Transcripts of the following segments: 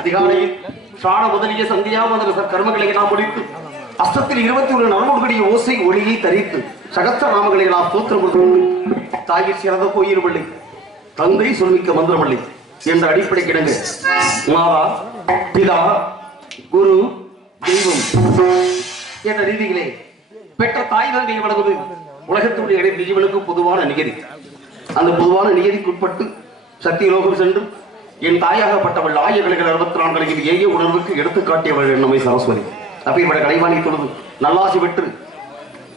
அதிகாலையில் சாண முதலிய சந்தியாவதன கர்மங்களை நாம் முடித்து அஸ்தத்தில் 21 நாமங்களுடைய ஓசை ஒளியை தரித்து சகஸ்திர நாமங்களை நாம் சூத்திரம் கொண்டு தாயிற் சிறந்த கோயில்வள்ளி தந்தை சொல்மிக்க மந்திரமல்லி என்ற அடிப்படை கிடங்கு மாதா பிதா குரு தெய்வம் என்ற ரீதியிலே பெற்ற தாய் தந்தை வழங்குவது உலகத்தினுடைய இடைவெளி ஜீவனுக்கு பொதுவான நிகதி. அந்த பொதுவான நிகதிக்குட்பட்டு சத்தியலோகம் சென்று என் தாயாகப்பட்டவள் ஆயிரக்கணக்கில் 64 ஏய உணர்வுக்கு எடுத்துக்காட்டியவள் என்னமை சரஸ்வதி. அப்பேற்பட்ட கலைவாணி தொழுது நல்லாசி பெற்று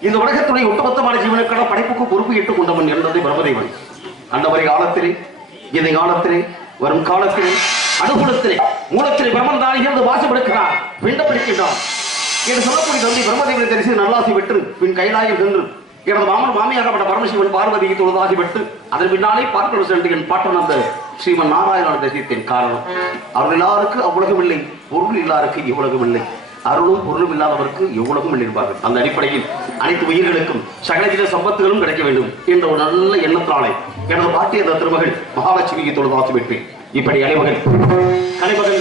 இந்த உலகத்துடைய ஒட்டுமொத்தமான ஜீவனுக்கான படைப்புக்கு பொறுப்பு ஏற்றுக் கொண்டவன் என்பதை பிரம்மதேவன். அந்த வரை காலத்திலே இந்த காலத்திலே வரும் காலத்திலே அனுகூலத்திலே மூலத்திலே பிரம்மன் இருந்து வாசப்படுக்கிறார் பிண்டப்படுகின்றார் என்று சொல்லக்கூடிய தந்தை பிரம்மதேவனை தரிசி நல்லாசி பெற்று பின் கைலாயம் சென்று எனது மாமன் மாமியாகப்பட்ட பரமசிவன் பார்வதிக்கு தொழுதாசி பெற்று அதன் பின்னாலே பார்க்க சென்று என் பாட்டன் அந்த ஸ்ரீமன் நாராயணன் தரிசித்தேன். காரணம் அவர்கள் எல்லாருக்கும் அவ்வுலகம் இல்லை, பொருள் இல்லாருக்கு இவ்வுலகம் இல்லை, அருளும் பொருளும் இல்லாதவருக்கு எவ்வளவும் இருப்பார்கள். அந்த அடிப்படையில் அனைத்து உயிர்களுக்கும் சகலஜித சம்பத்துகளும் கிடைக்க வேண்டும் என்ற ஒரு நல்ல எண்ணத்தாலே எனது பாட்டிய திருமகள் மகாலட்சுமிக்கு தொழுதாசி பெற்றேன். இப்படி அலைமகள் கலைமகள்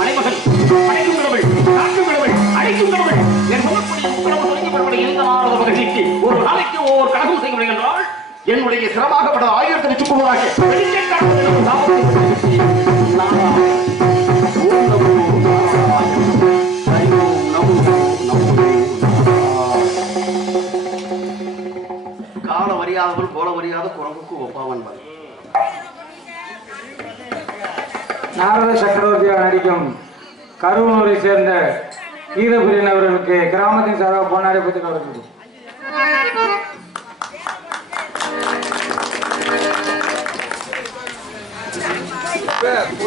மலைமகள் படைக்கும் கடவுள் காக்கும் கடவுள் அழைக்கும் கடவுள் என் சொல்லக்கூடிய மகிழ்ச்சிக்கு ஒரு நாளைக்கு ஒவ்வொரு கணக்கும் செய்ய முடியும் என்றால் என்னுடைய சிரமாகப்பட்ட 1000 சுக்குவதாக கால வரியாதவள் கோல வரியாத குரங்குக்கு ஒப்பாவன். நாரத சக்கரவர்த்தியாக நடிக்கும் கருவனூரை சேர்ந்த கீதபிரியன் அவர்களுக்கு கிராமத்தின் சார்பாக பொன்னாடை பற்றி கவர்ந்தது.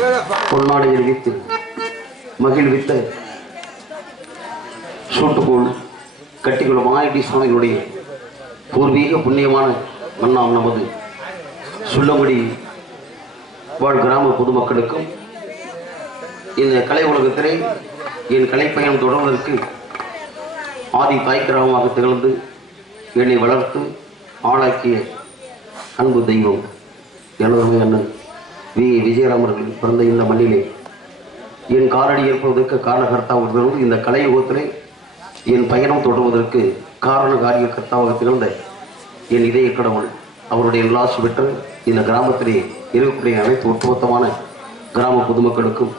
பொன்னாடை அறிவித்து மகிழ்வித்த சூட்டுக்கோள் கட்டிக்குளம் மாயடி சுவாமிகளுடைய பூர்வீக புண்ணியமான மன்னாம் நமது சொல்லமுடி வாழ் கிராம பொதுமக்களுக்கும் இந்த கலை உலகத்திலே என் கலைப்பயணம் தொடர்வதற்கு ஆதி தாய் கிராமமாக திகழ்ந்து என்னை வளர்த்து ஆளாக்கிய அன்பு தெய்வம் எனது அண்ணன் விஜயராமர்கள் பிறந்த இந்த மண்ணிலே என் காலடி ஏற்படுவதற்கு காரணகர்த்தாவுடன் இந்த கலையுகத்திலே என் பயணம் தொடர்வதற்கு காரண காரிய கர்த்தாவாக திகழ்ந்த என் இதய கடவுள் அவருடைய லாஸ் பெற்று இந்த கிராமத்திலே இருக்கக்கூடிய அனைத்து ஒட்டுமொத்தமான கிராம பொதுமக்களுக்கும்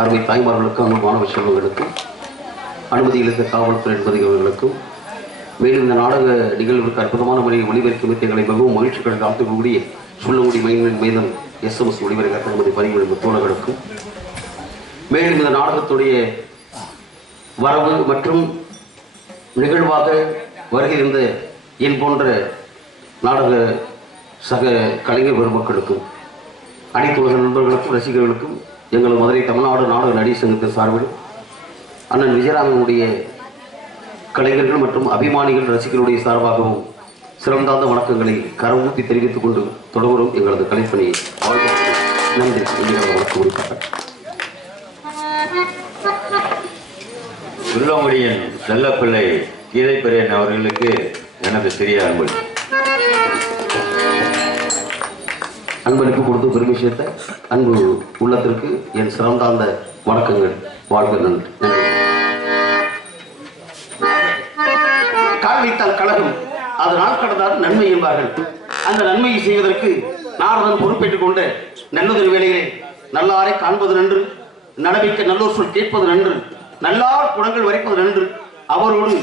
அருமை தாய்மார்களுக்கும் அனுபவமான செல்வங்களுக்கும் அனுமதிகளுக்கு காவல்துறை என்பதிகளுக்கும் மேலும் இந்த நாடக நிகழ்வுக்கு அற்புதமான முறையில் ஒளிபரப்பு மித்தைகளை மிகவும் மகிழ்ச்சிகள் காத்துக்கூடிய சொல்லமுடி மைந்தன் SMS ஒளிபரப்பு அனுமதி பதிவு தோழர்களுக்கும் மேலும் இந்த நாடகத்துடைய வரவு மற்றும் நிகழ்வாக வருகின்ற என் போன்ற நாடக சக கலைஞர் பெருமக்களுக்கும் அனைத்து உலக நண்பர்களுக்கும் ரசிகர்களுக்கும் எங்கள் மதுரை தமிழ்நாடு நாடக நடிகர் சங்கத்தின் சார்பில் அண்ணன் விஜயராமனுடைய கலைஞர்கள் மற்றும் அபிமானிகள் ரசிகர்களுடைய சார்பாகவும் சிறந்தாந்த வணக்கங்களை கரவூட்டி தெரிவித்துக் கொண்டு தொடரும் எங்களது கலைப்பணியை நன்றி. வணக்கம் குறிப்பாக சொல்லமுடியின் செல்லப்பிள்ளை கீதை பெரியன் அவர்களுக்கு எனது சிறிய அன்பளிப்பு கொடுத்து பெருமை சேர்த்த அன்பு உள்ளத்திற்கு என் சிறந்தாந்த வணக்கங்கள். வாழ்க. நன்றி. கால் வைத்தால் கழகம், அது நாள் கடந்தால் நன்மை என்பார்கள். அந்த நன்மையை செய்வதற்கு நாரதன் பொறுப்பேற்றுக் கொண்ட நல்லதொரு வேளையிலே நல்லாரை காண்பது நன்று, நடமிக்க நல்லோர் சொல் கேட்பது நன்று, நல்லார் குணங்கள் வரைப்பது நன்று, அவரோடு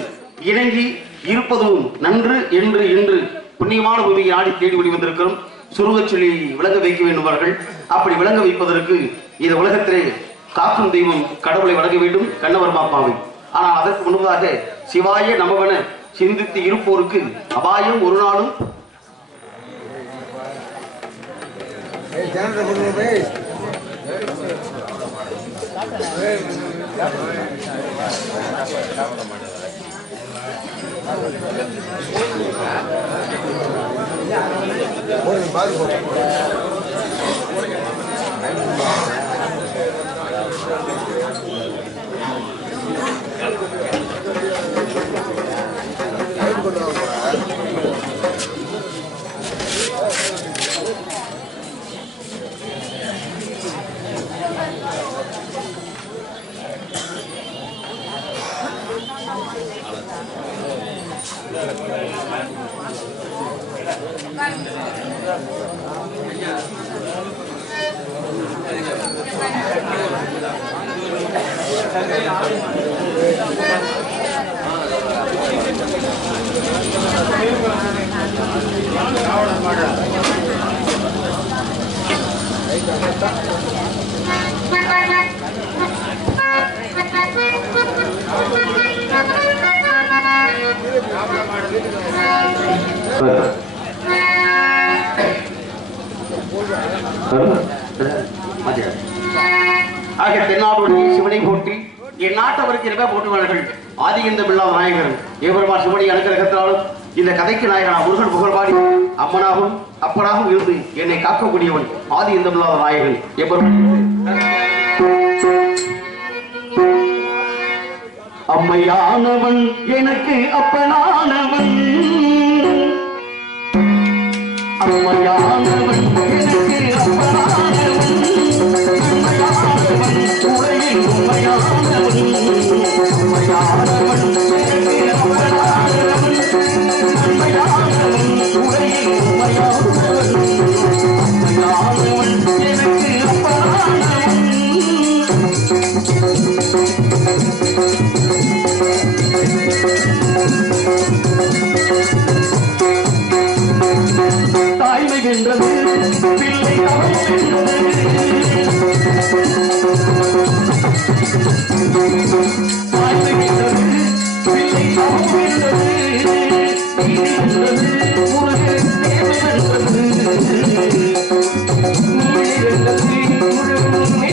இணங்கி இருப்பதும் நன்று என்று இன்று புண்ணியமான பூமியை நாடி தேடி ஓடி வந்திருக்கிறோம். சுருகச் சொல்லி விளங்க வைக்க வேண்டுமார்கள். அப்படி விளங்க வைப்பதற்கு இந்த உலகத்திலே காக்கும் தெய்வம் கடவுளை வணங்க வேண்டும், கண்ணவர் மாப்பாவை. ஆனால் அதற்கு முன்பதாக சிவாய நமவன சிந்தித்து இருப்போருக்கு அபாயம் ஒரு நாளும் ஆக தென்னாடுடைய சிவனை போட்டி என் நாட்டவருக்கு இரவே போட்டுவார்கள். ஆதிகந்த பிள்ளா நாயகர் ஏவரமா சிவனை அனுகிரகத்தாலும் இந்த கதைக்கு நாயகனா முருகன் புகழ்பாடி அம்மனாகவும் அப்பனாகவும் இருந்து என்னை காக்கக்கூடியவன் ஆதிகந்த பிள்ளா நாயகன் அம்மையானவன் எனக்கு அப்பனானவன், அம்மையானவன் எனக்கு அப்பனானவன், உலகில் உண்மையானவன், அம்மையானவன் எனக்கு அப்பனானவன், அம்மையானவன் உலகில் உண்மையானவன், அம்மையானவன் எனக்கு அப்பனானவன். தாய்மை வென்றது பிள்ளை தவம் வென்றது, தாய்மை வென்றது பிள்ளை தவம் வென்றது, நீதி வென்றது முருகன் தேவை வென்றது, நீதி வென்றது முருகன்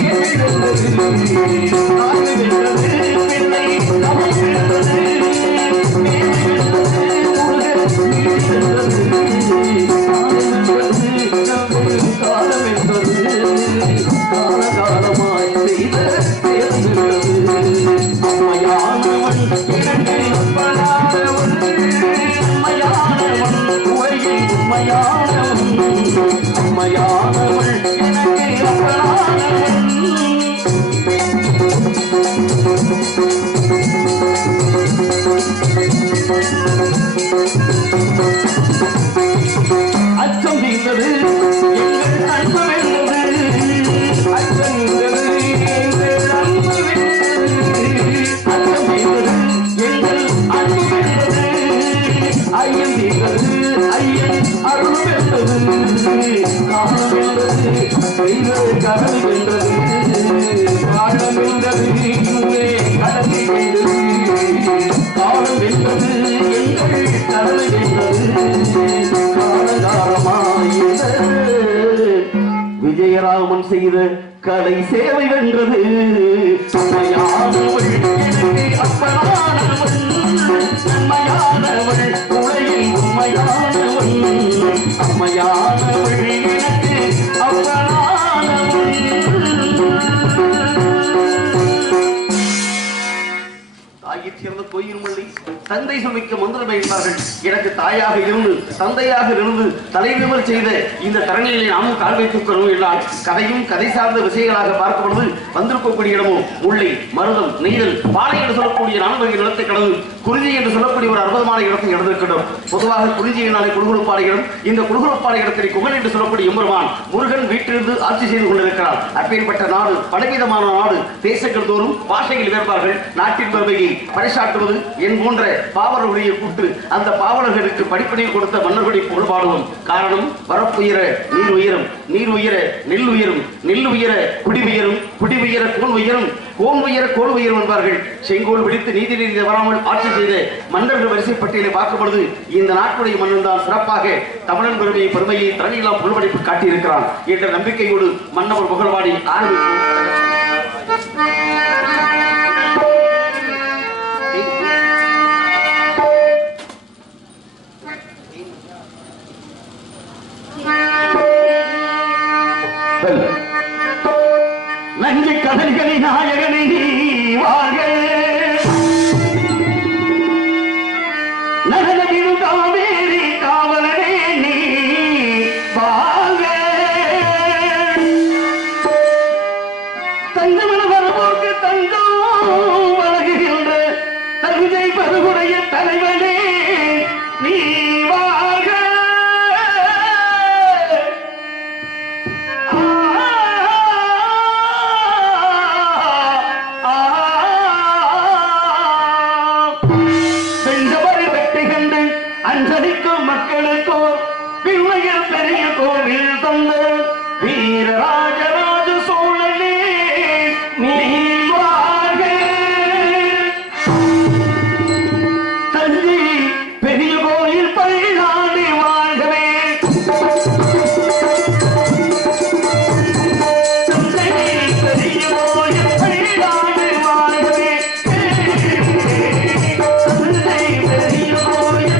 அம்மையானவள் எனக்கு அப்பனானவள். அச்சம் நீந்தது எங்கள் அன்பு வென்றது. அச்சம் நீந்தது எங்கள் அன்பு வென்றது. அச்சம் நீந்தது எங்கள் அன்பு வென்றது. ஐயம் நீந்தது ஐயம் அருள் வென்றது. காலம் வென்றது தெய்வ கடல் வென்றது. காலம் வென்றது இங்கே கடலை வென்றது. காலம் வென்றது எங்கள் கடலை வென்றது. விஜயராமன் செய்த கலை சேவை வென்றது. அம்மையானவள் எனக்கு அப்பனானவள். நன்மையானவள் உலகில் உண்மையானவள். அம்மையானவள் எனக்கு அப்பனானவள். தாயைச் சேர்ந்த கோயில்மல்லி தந்தை சுமிக்க மந்திரம் வைத்தார்கள். எனக்கு தாயாக இருந்து தந்தையாக இருந்து தலைநிமிர் செய்த இந்த தரணிகளை நாமும் கால் வைத்துக்கிறோம் என்றால் கதையும் கதை சார்ந்த விஷயங்களாக பார்க்கப்படுவது வந்திருக்கக்கூடிய இடமும் முல்லை மருதம் நெய்தல் பாலை என்று சொல்லக்கூடிய நான்கு நிலத்தை கடந்து குறிஞ்சி என்று சொல்லக்கூடிய ஒரு அற்புதமான இடத்தை இடந்திருக்கின்றோம். பொதுவாக குறிஞ்சியினாலே குழுகுழுப்பாட இடம். இந்த குழுகுழுப்பாட இடத்தை குகன் என்று சொல்லக்கூடிய எம்பெருமான் முருகன் வீட்டிலிருந்து ஆட்சி செய்து கொண்டிருக்கிறார். அப்பேற்பட்ட நாடு பலவிதமான நாடு. தேசங்கள் தோறும் பாஷைகள் வேறுபார்கள். நாட்டின் பெருமையை பறைசாற்றுவது என் போன்ற பாவலர்களுடைய கூட்டு. அந்த பாவலர்களுக்கு படிப்பனை கொடுத்த மன்னர்களை புகழ்பாடுவோம். காரணம் வரப்புயர நீர் உயரும், நீர் உயர நெல் உயரும், நெல் உயர குடி உயரும், குடி உயர கோன் உயரும், கோன் உயர கோல் உயரும் என்பார்கள். செங்கோல் பிடித்து நீதி நீதி வராமல் ஆட்சி செய்த மன்னர்கள் வரிசை பட்டியலை பார்க்கப்படுது. இந்த நாட்டுடைய மன்னன் தான் சிறப்பாக தமிழன் பெருமையை தரணியெல்லாம் புகழ்படிப்பு காட்டியிருக்கிறான் என்ற நம்பிக்கையோடு மன்னவர் புகழ்பாடி ஆரம்பிப்போம். நஞ்சு கடல்களின் நாயகனை வாழ்க. நகரில் காவேரி காவலனே நீ வாழ்க. தங்கமன வரவோர்க்கு தங்கம் வழங்குகின்ற தஞ்சை பருகுடைய தலைவனே நீ வாழ்க. அஞ்சலிக்கும் மக்களுக்கோ பிள்ளையர் பெரிய கோவில் தந்த வீரராஜராஜ சோழனே நீ வாழ்க. தஞ்சை பெரிய கோயில் பல்லாண்டு வாழ்கவே. தஞ்சை பெரிய கோயில் பல்லாண்டு வாழ்கவே. தஞ்சை பெரிய கோயில்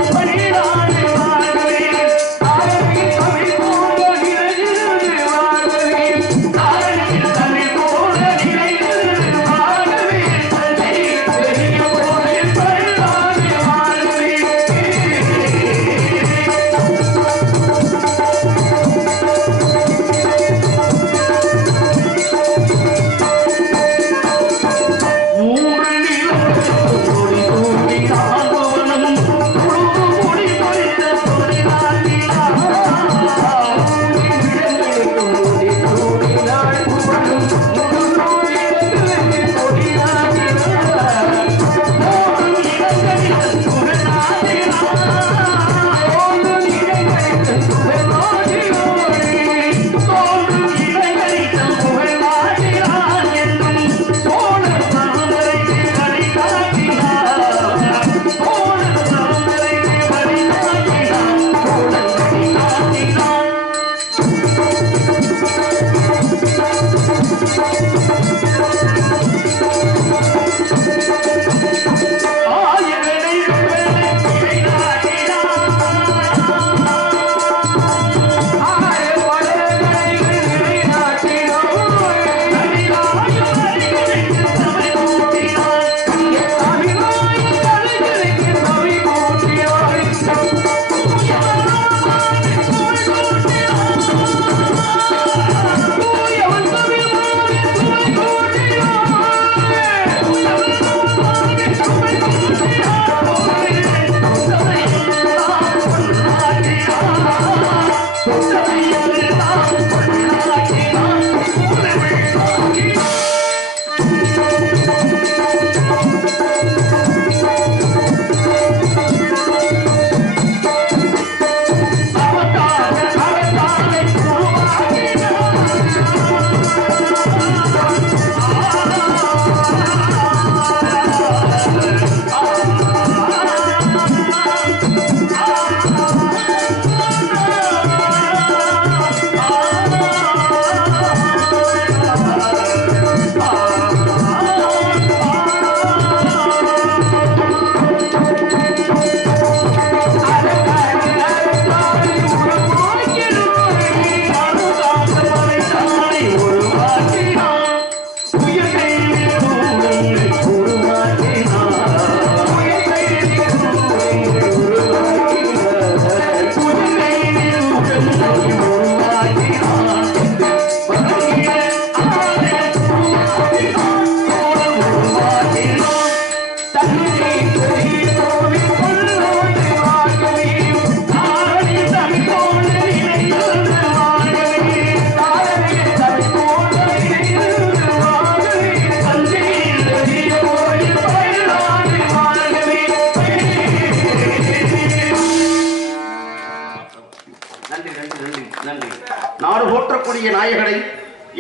நாடு போற்றக்கூடிய நாயகனை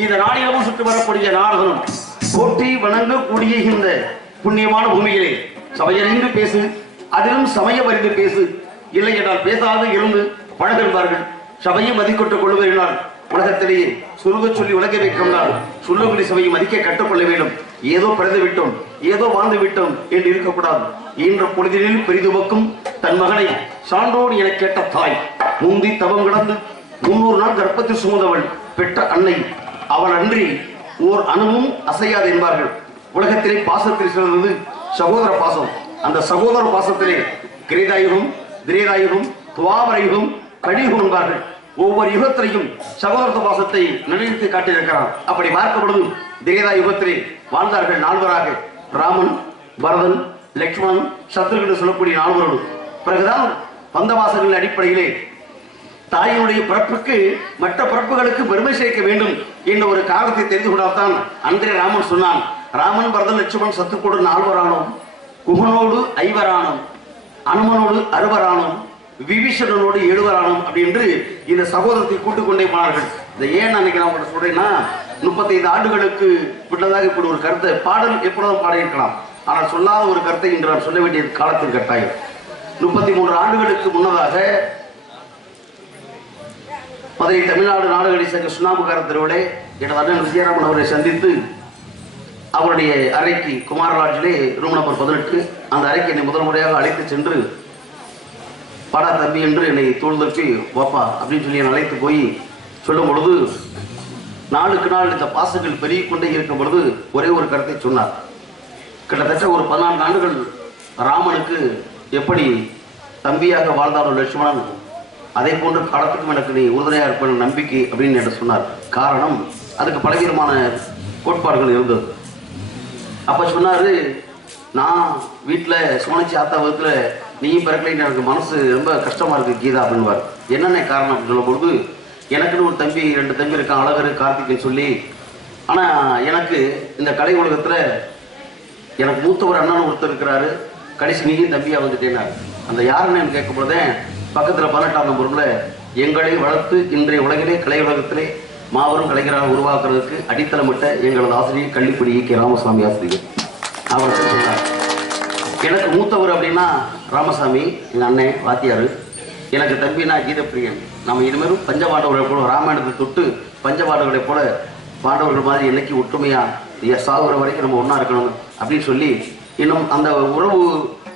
இந்த நாடினமும் சுற்றி வரக்கூடிய நாடுகளும் போற்றி வணங்கக்கூடிய இந்த புண்ணியமான பூமியிலே சபையறிந்து பேசு, அதிலும் சமயம் அறிந்து பேசு, இல்லை என்றால் பேசாது இருந்து பழகின்றார்கள். சபையை மதிக்கொட்டுக் கொள்வதனால் உலகத்திலேயே சுருக சொல்லி உலக வைக்கொண்டால் சொல்லுபடி சபையை மதிக்க கற்றுக்கொள்ள வேண்டும். ஏதோ பிறந்து விட்டோம், ஏதோ வாழ்ந்து விட்டோம் என்று இருக்கக்கூடாது. இன்ற பொழுதினில் பெரிதுவக்கும் தன் மகனை சான்றோடு என கேட்ட தாய், முந்தி தவம் கிடந்து 300 நாள் கர்ப்பத்தில் சுமந்தவள் பெற்ற அன்னை, அவள் அன்றி ஓர் அணுவும் அசையாது என்பார்கள். உலகத்திலே பாசத்தில் சிறந்தது சகோதர பாசம். அந்த சகோதர பாசத்திலே கிரேதாயுகம், திரேதாயுகம், துவாபரயுகம், கலியுகம் என்பார்கள். ஒவ்வொரு யுகத்திலையும் சகோதரத்துவ பாசத்தை நிலைநிறுத்தி காட்டியிருக்கிறார். அப்படி பார்க்கப்பொழுது திரேதா யுகத்திலே வாழ்ந்தார்கள் 4 பேராக. ராமன், பரதன், லட்சுமணன், சத்ருகன் சொல்லக்கூடிய 4 பேரோடு. பிறகுதான் பந்தவாசங்களின் அடிப்படையிலே தாயினுடைய பிறப்புக்கு மற்ற பிறப்புகளுக்கு பெருமை சேர்க்க வேண்டும் என்ற ஒரு காரணத்தை தெரிந்து கொண்டால்தான் அன்றே ராமன் சொன்னான், ராமன், பரதன், லட்சுமணன், சத்ருகோடு 4 பேரானோம், குகனோடு 5 பேரானோம், அனுமனோடு 6 பேரானோம், விபீஷணனோடு 7 பேரானோம் அப்படி என்று இந்த சகோதரத்தை கூட்டுக் கொண்டே போனார்கள். இதை ஏன் அன்னைக்கு நான் உங்கள்கிட்ட சொல்றேன்னா, 35 ஆண்டுகளுக்கு பின்னதாக இப்படி ஒரு கருத்தை பாடல் எப்பொழுதும் பாடியிருக்கலாம். ஆனால் சொல்லாத ஒரு கருத்தை இன்று நான் சொல்ல வேண்டிய காலத்தின் கட்டாயம். 33 ஆண்டுகளுக்கு முன்னதாக மதுரை தமிழ்நாடு நாடுகளை சேர்ந்த சுண்ணாம்புக்கார தெருவிலே எனது அண்ணன் விஜயராமன் அவரை சந்தித்து அவருடைய அறைக்கு குமாரராஜிலே ரூம் நம்பர் 18 அந்த அறைக்கு என்னை முதல் முறையாக அழைத்து சென்று, பாடா தம்பி என்று என்னை தோல்தற்கு வாப்பா அப்படின்னு சொல்லி என்னை அழைத்து போய் சொல்லும் பொழுது, நாளுக்கு நாள் இந்த பாசங்கள் பெருகிக் கொண்டே இருக்கும் பொழுது ஒரே ஒரு கருத்தை சொன்னார். கிட்டத்தட்ட ஒரு 14 ஆண்டுகள் ராமனுக்கு எப்படி தம்பியாக வாழ்ந்தாரோ லட்சுமணன், அதே போன்ற காலத்துக்கும் எனக்கு நீ உறுதுணையாக இருப்ப நம்பிக்கை அப்படின்னு என்று சொன்னார். காரணம், அதுக்கு பலவிதமான கோட்பாடுகள் இருந்தது. அப்போ சொன்னார், நான் வீட்டில் சோனிச்சி ஆத்தா வகுத்தில் நீயும் பிறக்கலைன்னு எனக்கு மனசு ரொம்ப கஷ்டமாக இருக்குது கீதா அப்படின்வார். என்னென்ன காரணம் அப்படின்னு சொல்லும்பொழுது, எனக்குன்னு ஒரு தம்பி 2 தம்பி இருக்கான், அழகர், கார்த்திக்னு சொல்லி. ஆனால் எனக்கு இந்த கலை உலகத்தில் எனக்கு மூத்தவர் அண்ணன் ஒருத்தர் இருக்கிறாரு, கடைசி நீயும் தம்பியாக வந்துட்டேனார். அந்த யாருன்னு கேட்கும் பொழுதே பக்கத்தில் 18ஆம் நம்பரில் எங்களை வளர்த்து இன்றைய உலகிலே கலை உலகத்திலே மாபெரும் கலைஞராக உருவாக்குறதுக்கு அடித்தளமிட்ட எங்களது ஆசிரியர் கள்ளிப்படி கே ராமசாமி ஆசிரியர் அவர் சொன்னார். எனக்கு மூத்தவர் அப்படின்னா ராமசாமி எங்கள் அண்ணன் வாத்தியார், எனக்கு தம்பினா கீதப்பிரியன். நம்ம இனிமேலும் பஞ்சபாண்டவர்களை போல ராமாயணத்தை தொட்டு பஞ்சபாண்டவர்களை போல பாண்டவர்கள் மாதிரி என்னைக்கு ஒற்றுமையாக சாகுற வரைக்கும் நம்ம ஒன்றா இருக்கணும் அப்படின்னு சொல்லி, இன்னும் அந்த உறவு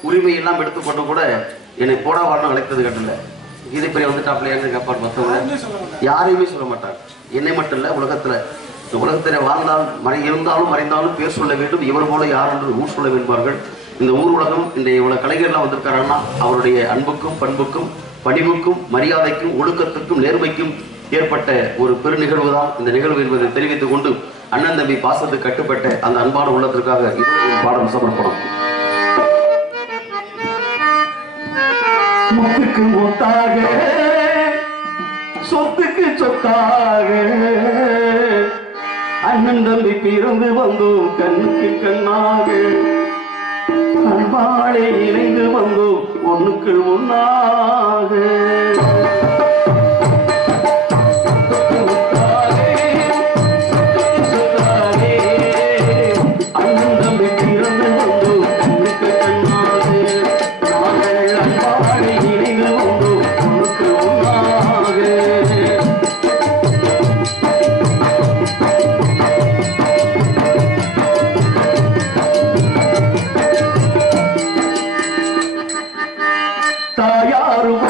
உரிமை எல்லாம் எடுத்துக்கொண்டு கூட என்னை போடா வாரணம் அழைத்தது கட்டல. கீதப்பிரியா வந்துட்டாப்ல என்று கேட்பார். மற்றவங்க யாரையுமே சொல்ல மாட்டார். என்னை மட்டும் இல்லை, உலகத்தில் வாழ்ந்தால் இருந்தாலும் மறைந்தாலும் பேர் சொல்ல வேண்டும், இவர் போல யார் என்று ஊர் சொல்ல வேண்டுவார்கள். இந்த ஊர் உலகம் இன்றைய இவ்வளவு கலைஞர்லாம் வந்திருக்காருன்னா அவருடைய அன்புக்கும் பண்புக்கும் பணிவுக்கும் மரியாதைக்கும் ஒழுக்கத்துக்கும் நேர்மைக்கும் ஏற்பட்ட ஒரு பெரு நிகழ்வு தான் இந்த நிகழ்வு என்பதை தெரிவித்துக் கொண்டு, அண்ணன் தம்பி பாசத்துக்கு கட்டுப்பட்ட அந்த அன்பான உள்ளத்திற்காக இது பாடம் சமர்ப்பணம். முத்துக்கு முத்தாக, சொத்துக்கு சொத்தாக, அண்ணன் தம்பி பிறந்து வந்தோம் கண்ணுக்கு கண்ணாக, அன்பாலே இணைந்து வந்தோம் ஒண்ணுக்கு ஒன்னாக. தாயாரும்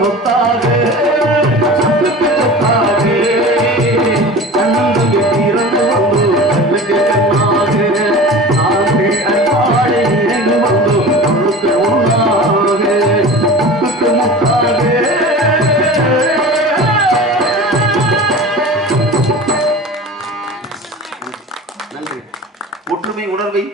முத்தாக முத்துக்கு முத்தாக கண்ணுக்கு திறந்து வந்து கண்ணுக்கு கண்ணாக நாங்கள் அன்பாளை இணைந்து வந்து பொருளுக்கு ஒன்றாக முத்துக்கு முத்தாக. நன்றி. ஒற்றுமை உணர்வை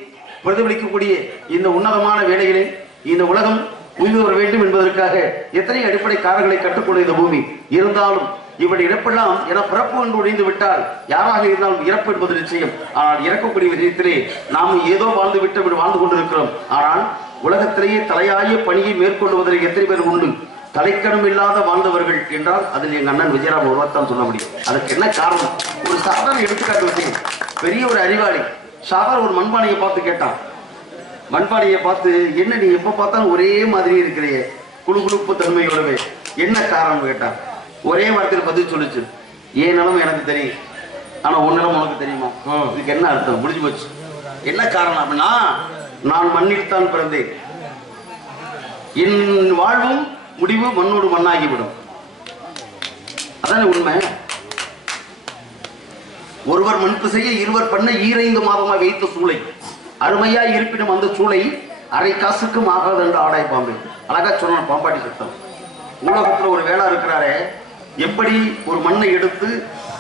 பிரதிபலிக்கக்கூடிய இந்த உன்னதமான வேளையிலே இந்த உலகம் உயிர் வர வேண்டும் என்பதற்காக எத்தனை அடிப்படை காரணங்களை கற்றுக்கொண்ட இந்த பூமி இருந்தாலும் இவருடைய இறப்பெல்லாம் என பிறப்பு என்று ஒழிந்து விட்டால் யாராக இருந்தாலும் இறப்பு என்பது நிச்சயம். ஆனால் இறக்கக்கூடிய விதத்திலே நாம் ஏதோ வாழ்ந்து விட்டு வாழ்ந்து கொண்டிருக்கிறோம். ஆனால் உலகத்திலேயே தலையாய பணியை மேற்கொள்வதற்கு எத்தனை பேர் உண்டு? தலைக்கணம் இல்லாத வாழ்ந்தவர்கள் என்றால் அதில் எங்க அண்ணன் விஜயராம் ஒருவர்தான் சொல்ல முடியும். அதுக்கு என்ன காரணம்? ஒரு சாதாரண எடுத்துக்காட்டு விஷயம். பெரிய ஒரு அறிவாளி சாதாரண ஒரு மண்பானையை பார்த்து கேட்டான். மண்பானையை பார்த்து, என்ன நீ எப்ப பார்த்தாலும் ஒரே மாதிரி இருக்கிறியே, குழுகுழுப்பு தன்மையோடவே, என்ன காரணம் கேட்டான். ஒரே வார்த்தையில் பதில் சொல்லிச்சு, ஏன் நிலம் எனக்கு தெரியும், ஆனா உன் நிலம் உனக்கு தெரியுமா? இதுக்கு என்ன அர்த்தம்? முடிஞ்சு போச்சு. என்ன காரணம் அப்படின்னா, நான் மண்ணில் தான் பிறந்தேன், என் வாழ்வும் முடிவு மண்ணோடு மண்ணாகிவிடும். அதான உண்மை. ஒருவர் மண் செய்ய இருவர் பண்ண 2 மாதமா வைத்த சூளை அருமையா இருப்பினும் அந்த சூளை அரை காசுக்கும் ஆகாது என்று ஆடாய் பாம்பு. அழகா சொன்ன பாம்பாட்டி சத்தம். உலகத்துல ஒரு வேளா இருக்கிறாரே, எப்படி ஒரு மண்ணை எடுத்து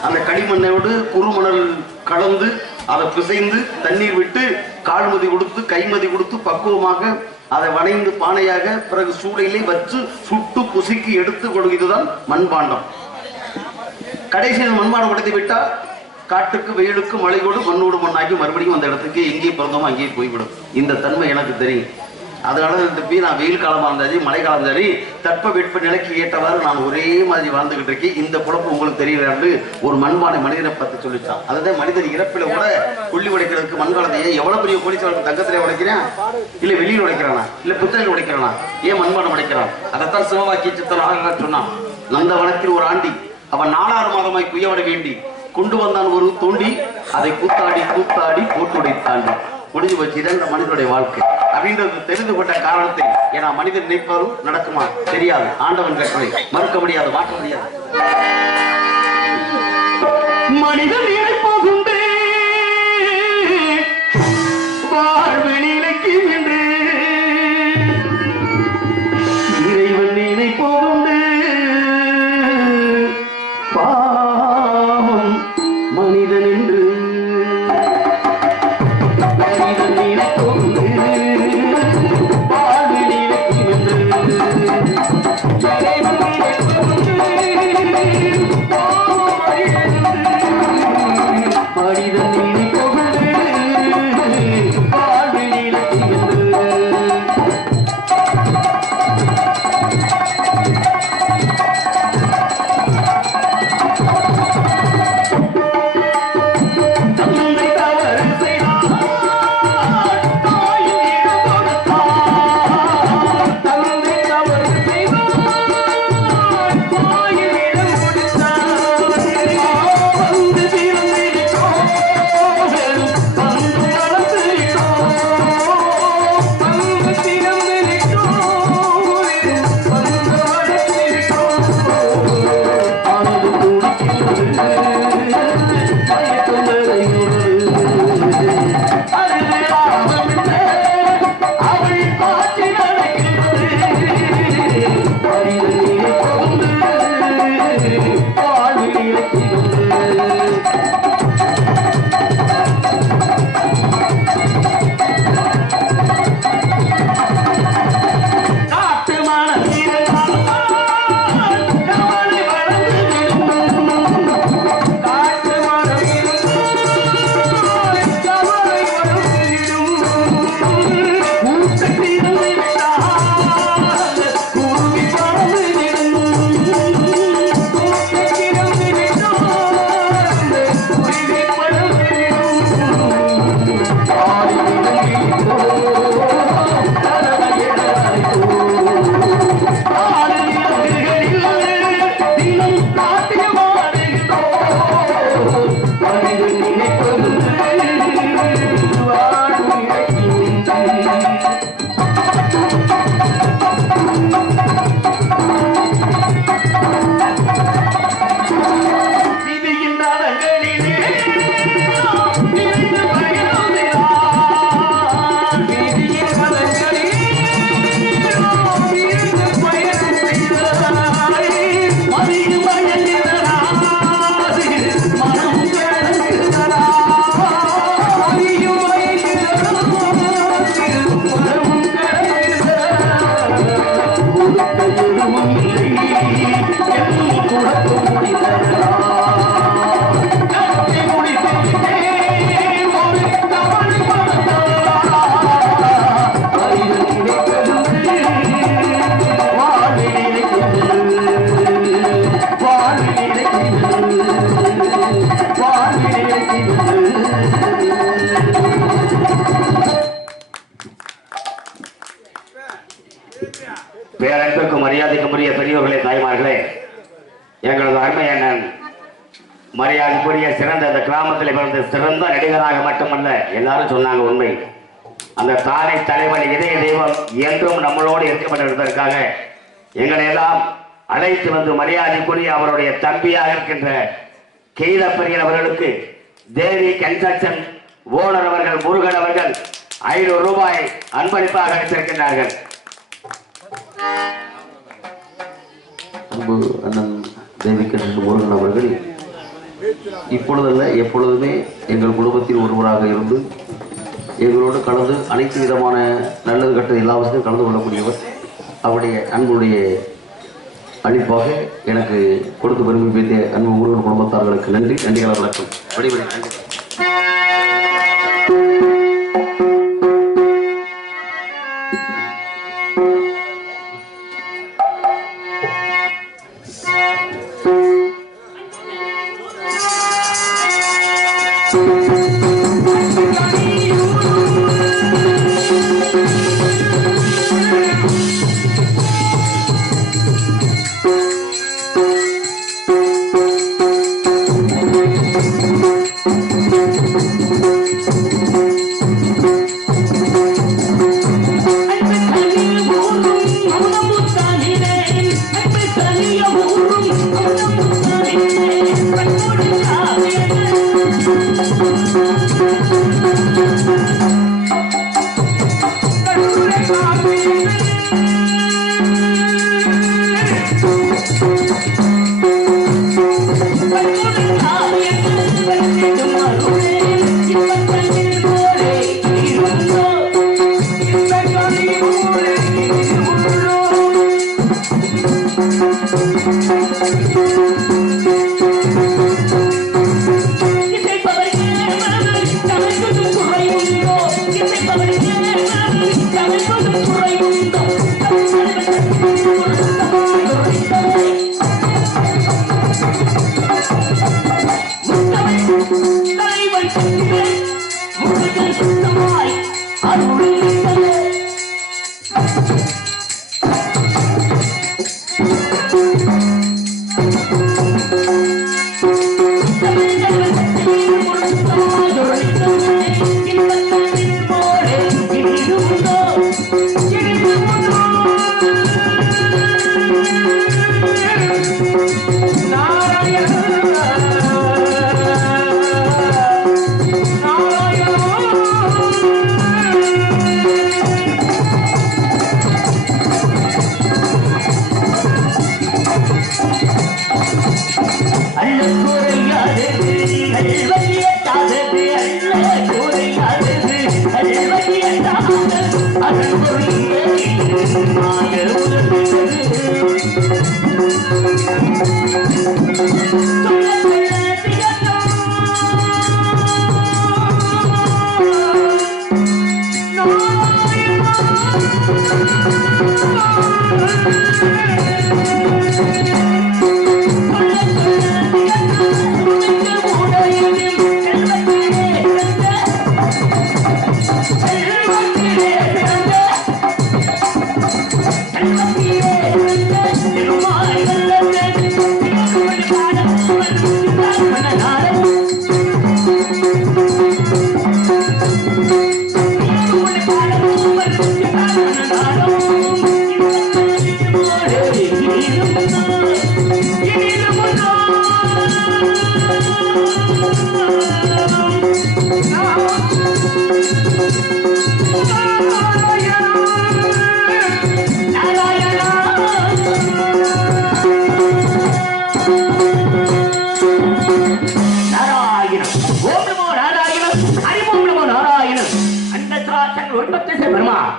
அந்த களிமண்ணோடு குறுமணல் கலந்து அதை பிசைந்து தண்ணீர் விட்டு கால்மதி கொடுத்து கைமதி கொடுத்து பக்குவமாக அதை வணைந்து பானையாக பிறகு சூளையிலே வச்சு சுட்டு புசுக்கி எடுத்து கொடுக்குதுதான் மண்பாண்டம். கடைசியில் மண்பாண்டம் உடைத்து விட்டால் காட்டுக்கு வெயிலுக்கு மழையோடு மண்ணோடு மண்ணாகி மறுபடியும் அந்த இடத்துக்கு எங்கே பிறந்தோமோ அங்கேயே போய்விடும். இந்த தன்மை எனக்கு தெரியும். அதனால நான் வெயில் காலமாக இருந்தாலும் மழை காலம் சரி தட்ப வெட்ப நிலைக்கு ஏற்றவாறு நான் ஒரே மாதிரி வாழ்ந்துகிட்டு இருக்கேன். இந்த குழப்பம் உங்களுக்கு தெரியல ஒரு மண்பானை மனிதனை பற்றி சொல்லிச்சான். அதுதான் மனிதன் இறப்பில கூட புள்ளி உடைக்கிறதுக்கு மண்பானத்தையே எவ்வளவு பெரிய போலீஸ் தங்கத்திலே உடைக்கிறான், இல்ல வெளியில் உடைக்கிறானா, இல்ல புத்தகங்கள் உடைக்கிறானா, ஏன் மண்பானை உடைக்கிறான்? அதைத்தான் சிவவாக்கிய சித்தராக சொன்னான். நந்தவனத்தில் ஒரு ஆண்டி அவன் 4 மாதமாய் குயவட வேண்டி கொண்டு வந்தான் ஒரு தோண்டி, அதை கூத்தாடி கூத்தாடி போட்டுடை தாண்டி முடிஞ்சு போச்சு. இதான் இந்த மனிதனுடைய வாழ்க்கை அப்படின்றது தெரிந்து கொண்ட காரணத்தை ஏன்னா மனிதன் நினைப்பதும் நடக்குமா தெரியாது. ஆண்டவன் கட்டளை மறுக்க முடியாது, மாற்ற முடியாது. மனிதன் நினைப்பதுண்டு வாழ்வெளிக்கு என்று இறைவன் நினைப்பதுண்டு பாவம் மனிதன் என்று மனிதன் நினைப்பதுண்டு வாழ்வெளிக்கு என்று இறைவன் நினைப்பதுண்டு பாவம் மனிதன் நினைப்பதுண்டு வாழ்வெளிக்கு என்று. தாய்மார்களே, எங்களது அருமை அண்ணன் மரியாதைக்குரிய சிறந்த இந்த கிராமத்தில் பிறந்த சிறந்த நடிகராக மட்டுமல்ல, எல்லாரும் சொன்னாங்க உண்மை. அந்த தானை தலைவன் இதய தெய்வம் என்றும் நம்மளோடு இருக்கப்பட்டிருப்பதற்காக எங்களை எல்லாம் அழைத்து வந்து மரியாதைக்குரிய அவருடைய தம்பியாக இருக்கின்ற கீழப்பெரியன் அவர்களுக்கு தேவி கன்ஸ்ட்ரக்ஷன் ஓனர் அவர்கள் முருகன் அவர்கள் 500 ரூபாய் அன்பளிப்பாக அளித்திருக்கின்றார்கள். அன்பு அண்ணன் தேவி கன்ஸ்ட்ரக்ஷன் முருகன் அவர்கள் இப்பொழுதல்ல எப்பொழுதுமே எங்கள் குடும்பத்தில் ஒருவராக இருந்து எங்களோடு கலந்து அனைத்து விதமான நல்லது கட்டது எல்லா விஷயத்தையும் கலந்து கொள்ளக்கூடியவர். அவருடைய அன்புடைய அளிப்பாக எனக்கு கொடுத்து பெருமை பேசிய அன்பு முருகன் குடும்பத்தார்களுக்கு நன்றி. நன்றிகளை வணக்கம். வடிவடி நன்றி.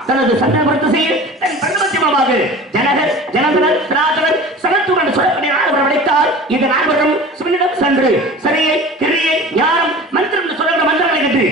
தனது சந்தர்ப்பத்தை செய்ய தன் பிரதமத்தியமாக ஜனகர் ஜனகர் சனாதனர் சனத்துடன் சொல்லக்கூடிய நாடுகள் அழைத்தால் இந்த நாடுகளும் சிவனிடம் சென்று சரியை கிரியை ஞானம் மந்திரம் என்று சொல்லுகிற மந்திரங்களை என்று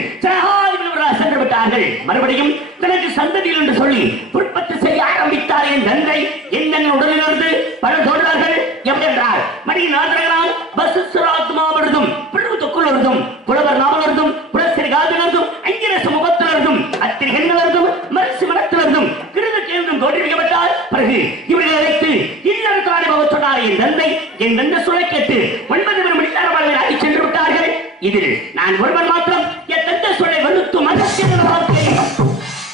சென்று விட்டார்கள். மறுபடியும் தனது சந்ததியில் என்று சொல்லி உற்பத்தி செய்ய ஆரம்பித்தார். என் தந்தை என் உடலிலிருந்து பல தோழர்கள் என்றார். மணியின் ஆதரகனால் பசுராத்மாவிருதும் பிள்ளுக்குள்ளும் புலவர் நாவலருதும் புலசிரிகாதினருதும் ஐங்கிரச முகத்தினருதும் அத்திரிகண்களருதும் மரிசி மனத்தினருதும் கிருதுக்கு என்றும் தோற்றுவிக்கப்பட்டால் பிறகு இவர்களை அழைத்து இல்லறத்தானே சொன்னார். என் தந்தை என் தந்தை சொல்ல கேட்டு 9 பேர் மணித்தாரவாளர்கள் ஆகி சென்று விட்டார்கள். இதில் நான் ஒருவன் மாத்திரம் என் தந்தை சொல்லை வெறுத்து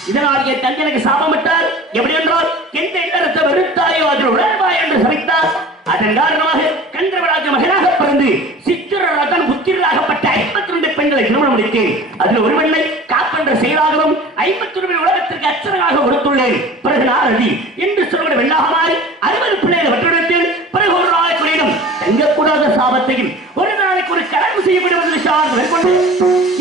இதனால் என் தந்தை எனக்கு சாபமிட்டார். எப்படி என்றால் எந்த இடத்தை வெறுத்தாயோ அதில் உணர்வாய் என்று சமைத்தார். அதன் காரணமாக கந்தர்வராஜ மகனாக பிறந்து சித்திரரதன் புத்திரராகப்பட்ட 52 பெண்களை திருமணம் முடித்தேன். அதில் ஒரு பெண்ணை காப்பென்ற செயலாகவும் 51 உலகத்திற்கு அச்சராக கொடுத்துள்ளேன். பிறகு நாரதி என்று சொல்வது வெள்ளாகமாய் 60 பிள்ளைகளை வெற்றெடுத்தேன். பிறகு ஒரு நாளைக்கு ஒரு இடம் தங்கக்கூடாத சாபத்தையும் ஒரு நாளைக்கு ஒரு கடவு செய்யப்படுவது மேற்கொண்டு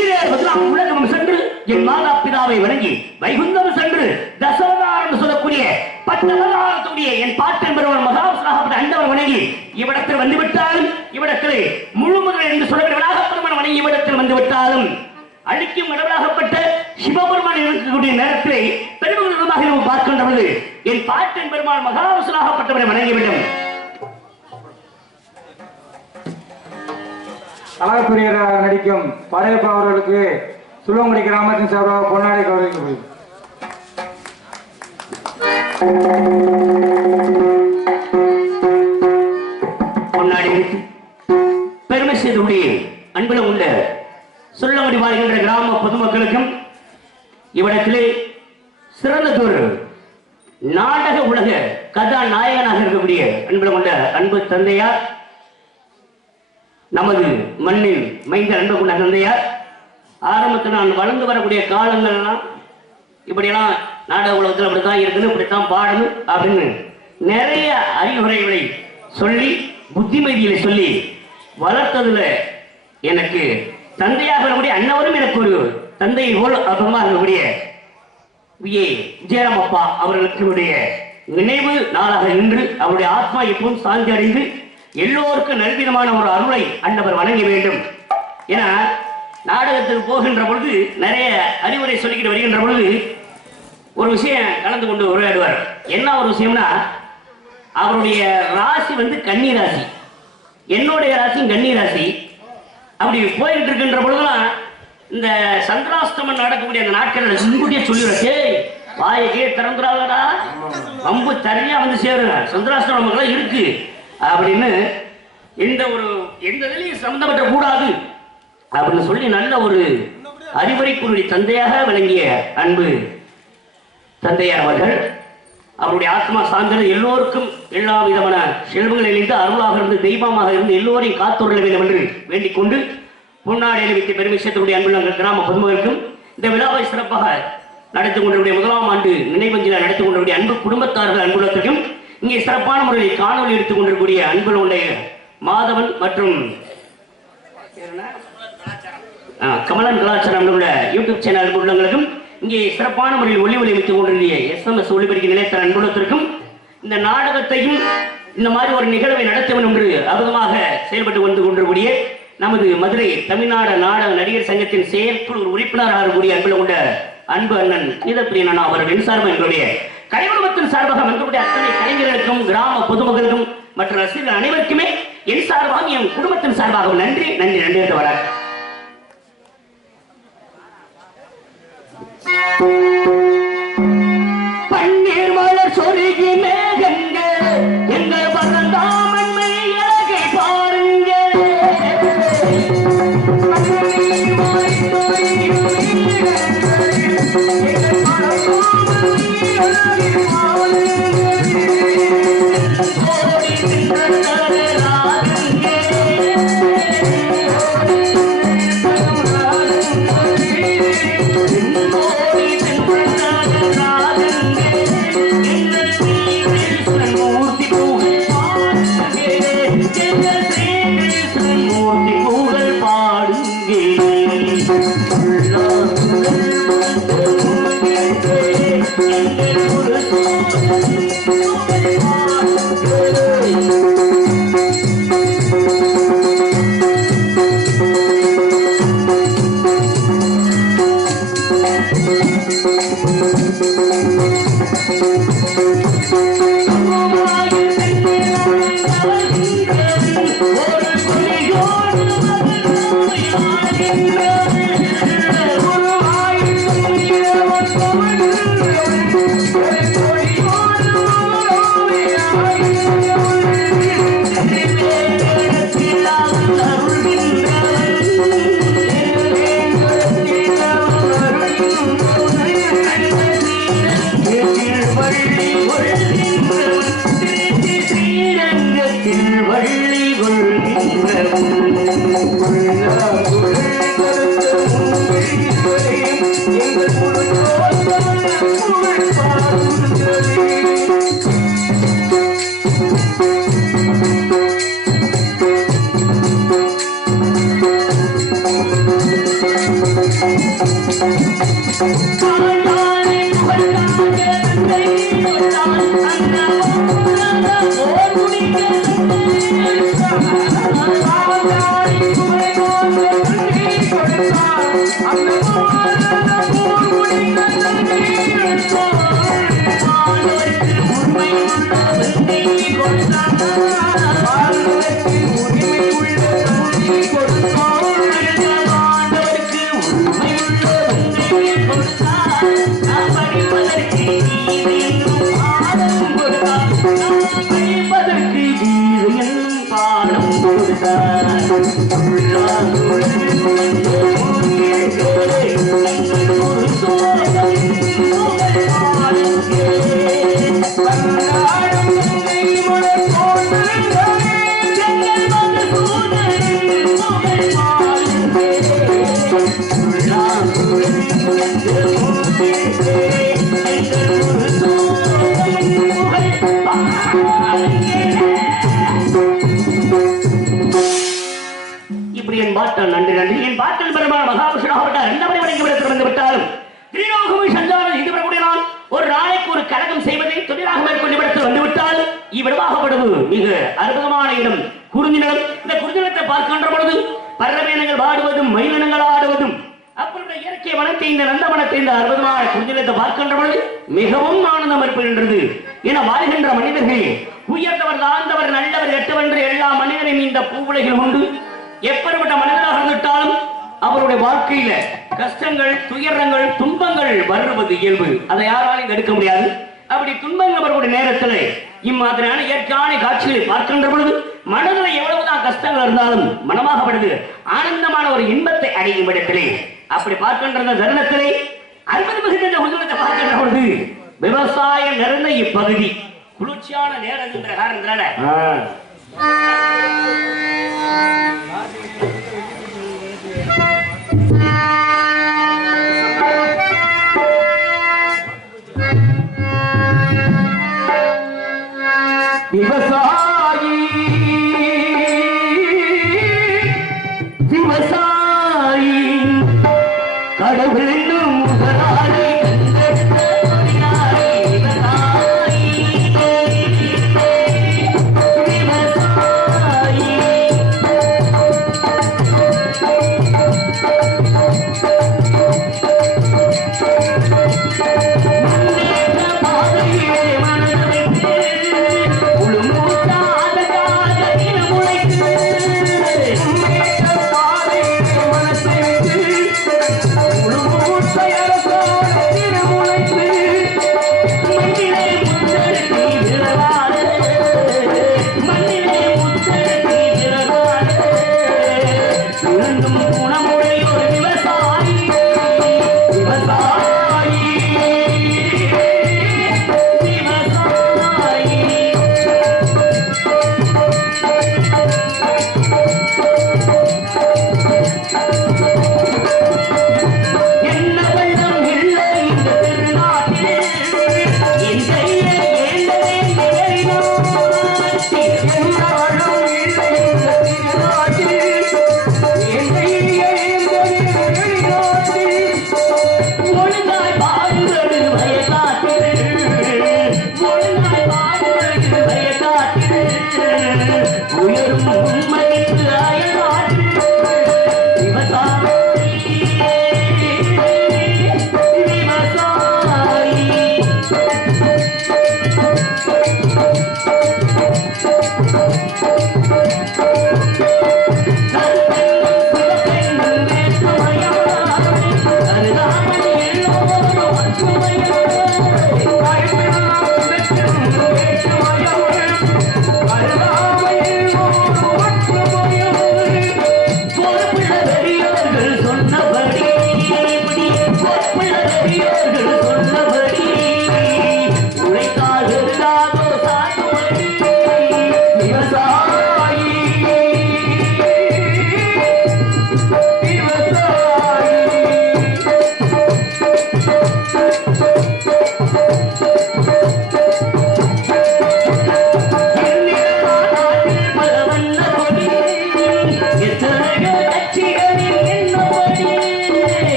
இதே பதிலாம் உலகம் சென்று என் மாதா பிதாவை வணங்கி வைகுந்தம் சென்று தசவதாரம் சொல்லக்கூடிய பட்டவதாரத்துடைய என் பாட்டன் பெருவன் மகாசுராகப்பட்ட அண்டவர் வணங்கி இவ்விடத்தில் வந்துவிட்டாலும் இவ்விடத்தில் முழுமுதல் என்று சொல்லப்படுவதாக பெருமன் வணங்கி இவ்விடத்தில் வந்துவிட்டாலும் அழிக்கும் இடவராகப்பட்ட சிவபெருமான் இருக்கக்கூடிய நேரத்திலே பெருமகமாக நாம் பார்க்கின்ற பொழுது என் பாட்டன் பெருமாள் மகாசுராகப்பட்டவரை வணங்கிவிடும். கலாபிரியராக நடிக்கும் படையப்பா அவர்களுக்கு சுள்ளங்குடி கிராமத்தின் சார்பாக பொன்னாடை கௌரவிக்கப்படுகிறது. பொன்னாடி பெருமை செய்துடைய அன்புல உள்ள சுள்ளங்குடி வாழ்கின்ற கிராம பொதுமக்களுக்கும் இவ்விடத்திலே சிறந்ததொரு நாடக உலக கதாநாயகனாக இருக்கக்கூடிய அன்புல உள்ள அன்பு தந்தையார், நமது மண்ணில் மைந்த அன்பு கொண்ட தந்தையார், ஆரம்பத்தில் நான் வளர்ந்து வரக்கூடிய காலங்கள்லாம் இப்படியெல்லாம் நாடக உலகத்தில் அப்படித்தான் இருக்குன்னு இப்படித்தான் பாடணும் அப்படின்னு நிறைய அறிவுரைகளை சொல்லி புத்திமதிகளை சொல்லி வளர்த்ததுல எனக்கு தந்தையாக இருக்கக்கூடிய அண்ணவரும் எனக்கு ஒரு தந்தையை போல் அப்புறமா இருக்கக்கூடிய விஜயராம் அப்பா அவர்களுக்கு நினைவு நாளாக நின்று அவருடைய ஆத்மா எப்பவும் சாந்தி அடைந்து எல்லோருக்கும் நல்விதமான ஒரு அருளை அண்டவர் வழங்க வேண்டும். ஏன்னா நாடகத்துக்கு போகின்ற பொழுது நிறைய அறிவுரை சொல்லிக்கிட்டு வருகின்ற பொழுது ஒரு விஷயம் கலந்து கொண்டு உரையாடுவார். என்ன ஒரு விஷயம்னா, அவருடைய ராசி கன்னி ராசி, என்னுடைய ராசி கன்னி ராசி. அப்படி போயிட்டு இருக்கின்ற பொழுதுலாம் இந்த சந்திராஷ்டமம் நடக்கக்கூடிய அந்த நாட்கள் முன்கூட்டியே சொல்லிடுறே, வாயைக்கே திறந்துடாதடா, ரொம்ப சரியா சேருங்க, சந்திராஷ்டமம் இருக்கு அப்படின்னு எந்த இதுலையும் சம்பந்தப்பட்ட கூடாது அப்படின்னு சொல்லி நல்ல ஒரு அறிவுரைக்குரிய தந்தையாக விளங்கிய அன்பு தந்தையார் அவர்கள் அவருடைய ஆத்மா சார்ந்தது எல்லோருக்கும் எல்லா விதமான செல்வங்களிலிருந்து அருளாக இருந்து தெய்வமாக இருந்து எல்லோரையும் காத்துள்ள வேண்டும் என்று வேண்டிக் கொண்டு பொன்னாடையில் வைத்த பெருமிஷத்தினுடைய அன்புள்ள கிராம பொதுமக்களுக்கும் இந்த விழாவை சிறப்பாக நடத்தி கொண்டிருக்கூடிய 1ஆம் ஆண்டு நினைவஞ்சலில் நடத்தி கொண்டிருக்கூடிய அன்பு குடும்பத்தார்கள் அன்புள்ளத்திற்கும் இங்கே சிறப்பான முறையில் காணொலி எடுத்துக் கொண்டிருக்கூடிய அன்புள்ள மாதவன் மற்றும் கமலன் கலாச்சாரம் உள்ள யூடியூப் சேனல் உள்ளவங்களுக்கும் இங்கே சிறப்பான முறையில் ஒளி வைத்துக் கொண்டிருக்கிற SMS ஒளிபெருக்கி நிலையத்தர அன்புள்ளத்திற்கும் இந்த நாடகத்தையும் இந்த மாதிரி ஒரு நிகழ்வை நடத்த வேண்டும் என்று அற்புதமாக செயல்பட்டு வந்து கொண்டிருக்கூடிய நமது மதுரை தமிழ்நாடு நாடக நடிகர் சங்கத்தின் செயற்குழு உறுப்பினராக இருக்கக்கூடிய அன்புள்ள கொண்ட அன்பு அண்ணன் கீதப்பிரியன் அவர்களின் சார்பாக எங்களுடைய கலைக்குழுமத்தின் சார்பாக வந்தக்கூடிய அத்தனை கலைஞர்களுக்கும் கிராம பொதுமக்களுக்கும் மற்ற ரசிகர்கள் அனைவருக்குமே என் சார்பாக என் குடும்பத்தின் சார்பாக நன்றி நன்றி நன்றி என்று வர பன்னீர் மலர் சொருகி மேகங்கள் எங்கள் பரந்தாமன்மை அழகை பாருங்கள். இப்படி என் பாட்டல் நன்றி நன்றி என் பாட்டல் பெருமாள் மகாவிஷ்ணு இரண்டாவது வழங்கி வந்து விட்டாலும் திரிலோகமை சஞ்சாரம் இது வரக்கூடிய நான் ஒரு நாளைக்கு ஒரு கழகம் செய்வதை தொழிலாக மேற்கொண்டு இடத்தில் வந்துவிட்டால் இவ்விடமாகப்படுது மிக அற்புதமான இடம் குறிஞ்சினம். இந்த குறிஞ்சினத்தை பார்க்கின்ற பொழுது பறவையினங்கள் வாடுவதும் மயிலினங்கள் ஆடுவதும் அப்படி இயற்கை வனத்தை இந்த நந்தவனத்தை இந்த அற்புதமான குறிஞ்சினத்தை பார்க்கின்ற பொழுது மிகவும் ஆனந்தம் ஏற்படுகின்றது. என வாழ்கின்ற மனிதர்கள் உயர்ந்தவர் தாழ்ந்தவர் நல்லவர் எட்டவென்று எல்லா மனிதரையும் இந்த பூவுலகில் உண்டு. எப்படிப்பட்ட மனிதராக இருந்துட்டாலும் அவருடைய வாழ்க்கையில கஷ்டங்கள் துயரங்கள் துன்பங்கள் வருவது இயல்பு. அதை யாராலையும் தடுக்க முடியாது. அப்படி துன்பங்கள் வரக்கூடிய நேரத்தில் இம்மாதிரியான இயற்கையான காட்சிகளை பார்க்கின்ற பொழுது மனதில் எவ்வளவுதான் கஷ்டங்கள் இருந்தாலும் மனமாகப்படுது ஆனந்தமான ஒரு இன்பத்தை அடையும் இடத்திலே அப்படி பார்க்கின்ற தருணத்திலே அற்புத மிகுந்த உதவத்தை பார்க்கின்ற பொழுது விவசாயம் நிறைந்த இப்பகுதி குளிர்ச்சியான நேரம் என்ற காரணத்தினால விவசாயி விவசாயி கடவுள் முதலாளி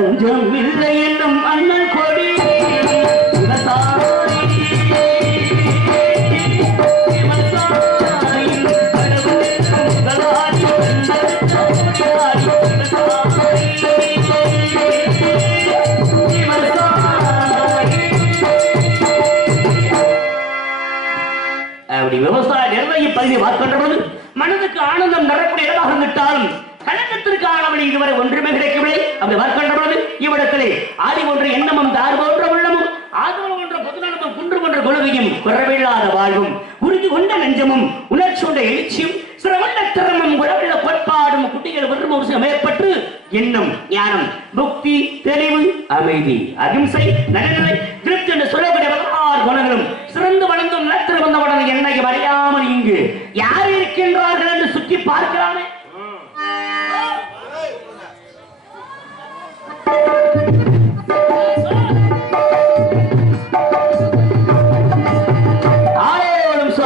பஞ்சம் இல்லை என்னும் அண்ணன் கொடி விவசாயி விவசாயி கடவுள் என்னும் முதலாளி வெள்ளெடுத்த கொடியாளி அப்படி விவசாய நிர்ணய பகுதியை பார்க்கின்ற பொழுது மனதுக்கு ஆனந்தம் தரக்கூடிய இடமாக இருந்துட்டாலும் கலக்கத்திற்கு ஆனவழி இதுவரை ஒன்றுமே கிடைக்கவில்லை. அப்படி பார்க்கின்ற பொழுது இவ்விடத்திலே ஆதி போன்ற எண்ணமும் தார் போன்ற உள்ளமும் ஆதவம் போன்ற பொதுநலமும் குன்று போன்ற கொள்கையும் குறைவில்லாத வாழ்வும் உறுதி கொண்ட நெஞ்சமும் உணர்ச்சி கொண்ட எழுச்சியும் சிறவண்ட திறமும் குழவில்ல கோட்பாடும் குட்டிகள் விரும்பும் மேற்பட்டு எண்ணம் ஞானம் புக்தி தெளிவு அமைதி அகிம்சை நடுநிலை திருப்தி என்று சொல்லக்கூடிய குணங்களும் சிறந்து வளர்ந்தும் நிலத்தில் வந்தவுடன் என்னை அறியாமல் இங்கு யார் இருக்கின்றார்கள் என்று சுற்றி பார்க்கலாமே.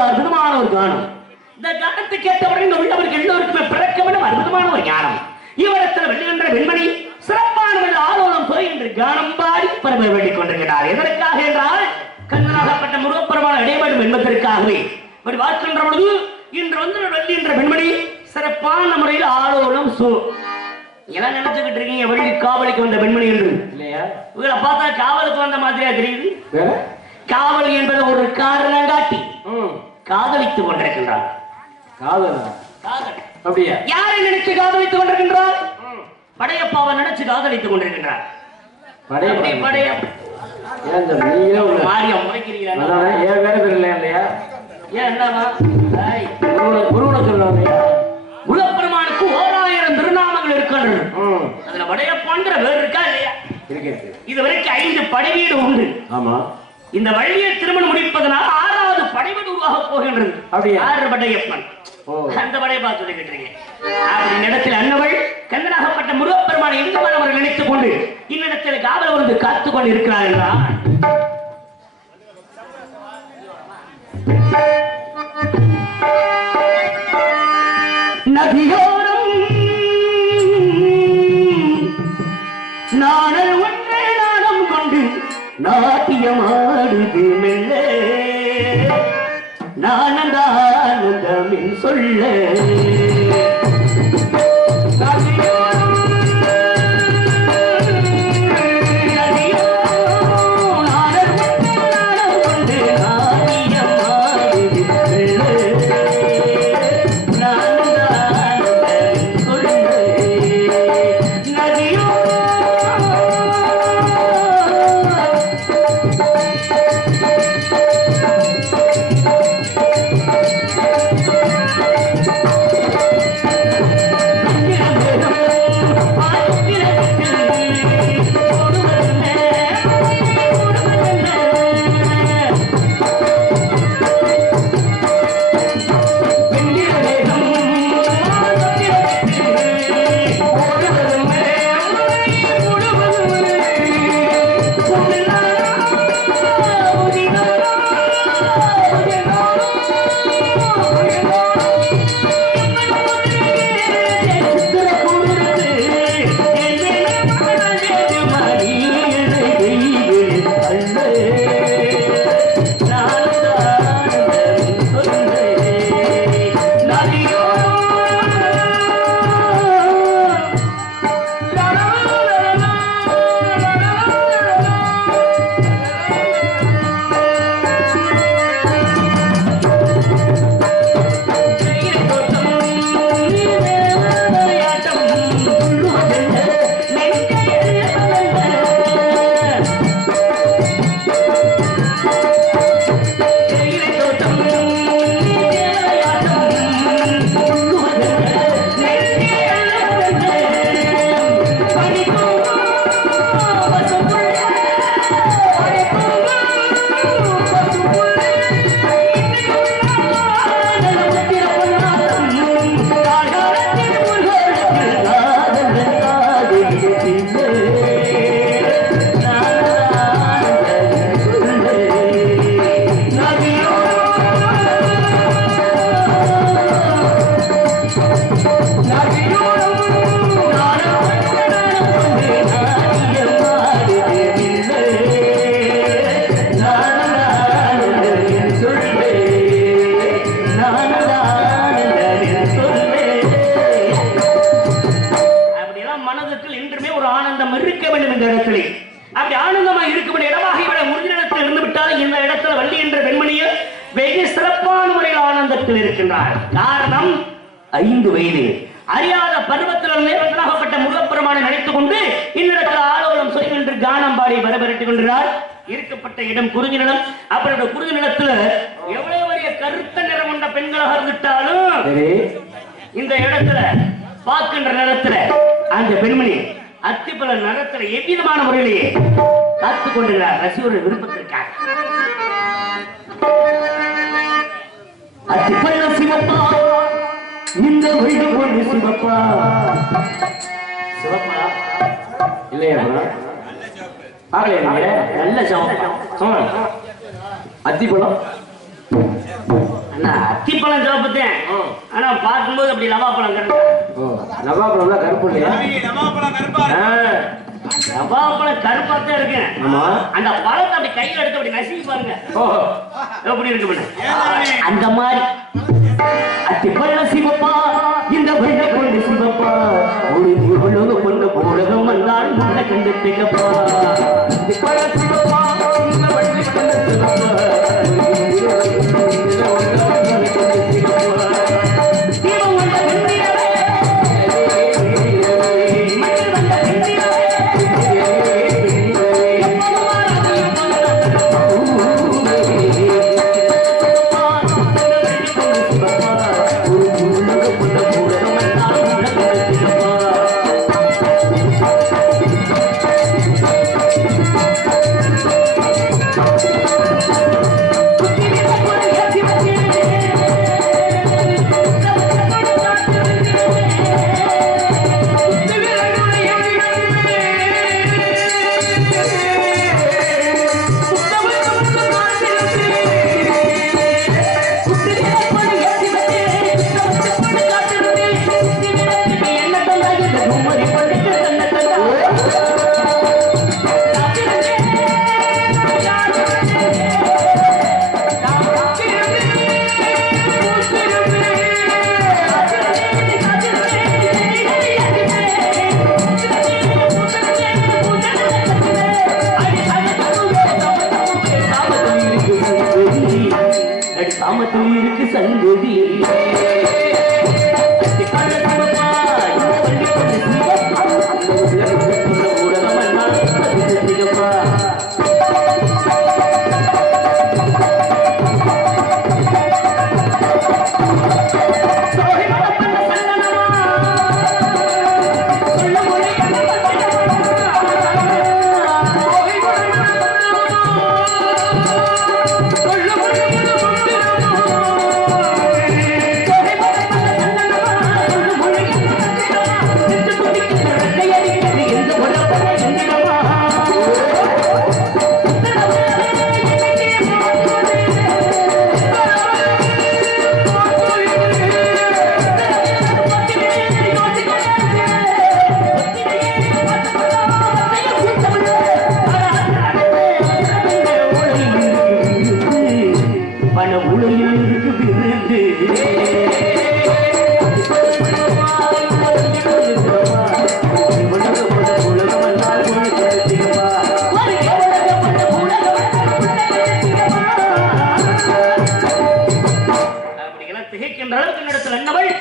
அற்புதமான ஒரு கானம். இந்த கானத்தை கேட்டவுடன் இந்த உள்ளவருக்கு எல்லோருக்குமே பிறக்க வேண்டும் அற்புதமான ஒரு ஞானம். இவரத்தில் வெள்ளுகின்ற வெண்மணி சிறப்பானவர்கள் ஆலோலம் போய் என்று கானம் பாடி பரவ வேண்டிக் கொண்டிருக்கிறார். எதற்காக என்றால் கண்ணனாகப்பட்ட முருகப்பெருமான இடைவேடும் என்பதற்காகவே இப்படி பார்க்கின்ற பொழுது இன்று வந்து வெள்ளுகின்ற வெண்மணி சிறப்பான முறையில் ஆலோலம் எல்லாம் நினைச்சுக்கிட்டு இருக்கீங்க வெள்ளி காவலுக்கு வந்த பெண்மணி என்று இல்லையா? இவங்களை பார்த்தா காவலுக்கு வந்த மாதிரியா தெரியுது. காவல் என்பது ஒரு காரணம் காட்டி காதலித்துக் கொண்டிருக்கின்றார். காதல் அப்படியா? யாரை நினைச்சு காதலித்துக் கொண்டிருக்கின்றார்? படையப்பாவை நினைச்சு காதலித்துக் கொண்டிருக்கின்றார். முருகப்பெருமானுக்கு 1000 திருநாமங்கள் இருக்கின்றன. அதுல படையப்பாங்கிற வேறு இருக்கா இல்லையா? இதுவரைக்கும் 5 படைவீடு உண்டு. ஆமா. இந்த வள்ளியை திருமணம் முடிப்பதனால் 6வது படைவீடு உருவாக போகின்றது. அப்படியே 6 படையப்பன் அந்த படையை பார்த்து சொல்லிக்கிட்டு அப்படி இடத்தில் அன்னவள் கண்ணனாகப்பட்ட முருகப்பெருமானை எந்தவன் அவர்கள் நினைத்துக் கொண்டு இன்னிடத்தில் காவல் வந்து காத்துக் கொண்டு இருக்கிறார் என்றால் நதியோரம் நாணல் ஒன்றே நாணம் கொண்டு நாட்டியமாடுது மெல்ல நானந்தானந்தமின் சொல்ல சிறப்பான முறையில் ஆனந்தத்தில் இருக்கின்றார். காரணம் 5 வயது அறியாத பருவத்திலிருந்தே வந்தனாகப்பட்ட முருகப்பெருமானை நினைத்துக் கொண்டு இன்னிடத்தில் ஆலோலம் சொல்கின்ற கானம் பாடி வரவிரட்டிக் கொண்டிருக்கிறார். இருக்கப்பட்ட இடம் குறிஞ்சி நிலம். அப்புறம் குறிஞ்சி நிலத்துல எவ்வளவு பெரிய கருத்த நிறம் கொண்ட பெண்களாக இருந்துட்டாலும் இந்த இடத்துல பார்க்கின்ற நேரத்துல அந்த பெண்மணி அத்திப்பல நிறத்துல எவ்விதமான முறையிலேயே காத்துக் கொண்டிருக்கிறார். ரசிகர்கள் விருப்பத்திற்காக அத்திப்பல சிவப்பா இந்த வீடு கொண்டு சிவப்பா சிவப்பா இல்லையா நல்ல சிவப்பா அத்திப்பழம் அண்ணா அத்திப்பழம் சிவப்புத்தேன். ஆனா பார்க்கும்போது அப்படி லவாப்பழம் கருப்பு. நவாப்பழம் கருப்பு இல்லையா? நவாப்பழம் கருப்பாத்தான் இருக்கு. அந்த பழத்தை அப்படி கையில எடுத்து அப்படி நசுக்கி பாருங்க எப்படி இருக்கு. அந்த மாதிரி அத்திப்பழம் சிவப்பா இந்த வெள்ளை கொண்டு சிவப்பா ஒரு உலக கொண்டு உலகம் வந்தால் முன்ன கண்டு திகப்பா அத்திப்பழம் சிவப்பா இந்த வெள்ளை கொண்டு சிவப்பா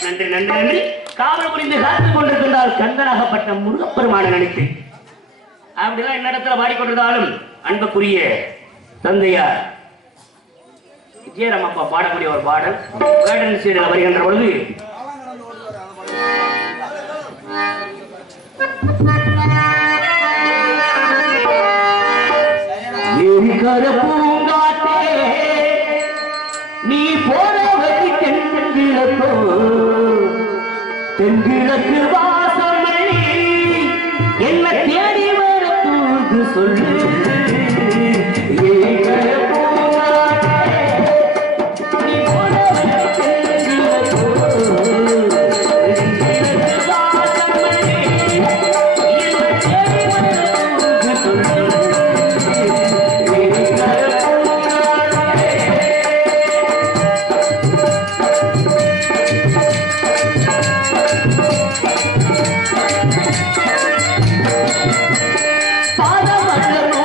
நன்றி நன்றி நன்றி. காவல் புரிந்து காத்துக் கொண்டிருக்கின்றால் கந்தனாகப்பட்ட முருகப்பெருமான நினைத்து அப்படிலாம் என்னிடத்துல பாடிக்கொண்டிருந்தாலும் அன்புக்குரிய தந்தையார் விஜயராமப்பா பாடக்கூடிய ஒரு பாடல் வேடன் சீரில் வருகின்ற பொழுது ஏரிக்கர பூங்காட்டே நீ போனவதி தென்கிழக்கோ தென்கிழக்கு வாசமணி என்ன தேடி வர தூது சொல்லு ஏரிக்கர பூங்காட்டே நீ போனவதி தென்கிழக்கோ தென்கிழக்கு வாசமணி என்ன தேடி வர தூது சொல்லு பாதமல்லோ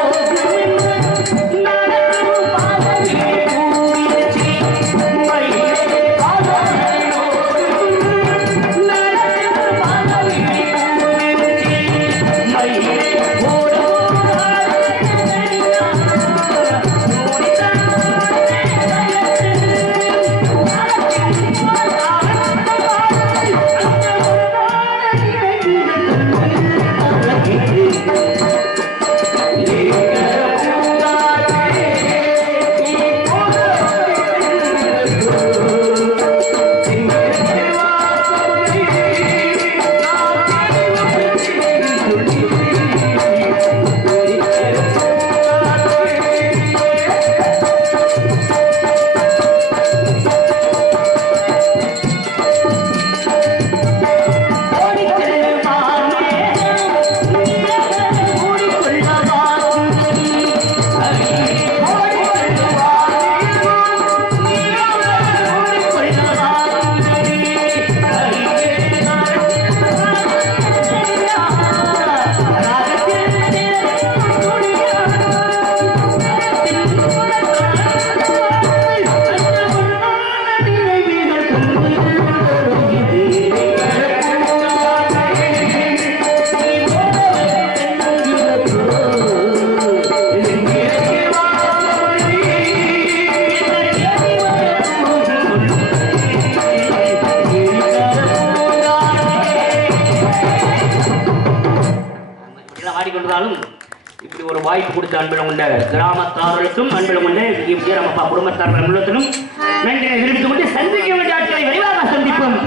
வாய்ப்பு கொடுத்த அன்பிலும் உள்ள கிராமத்தார்களுக்கும் அன்பிலும் உள்ள வீரமப்பா குடும்பத்தார் அன்புலத்திலும் நன்றி தெரிவித்துக் கொண்டு சந்திக்க வேண்டிய ஆட்களை விரைவாக சந்திப்போம்.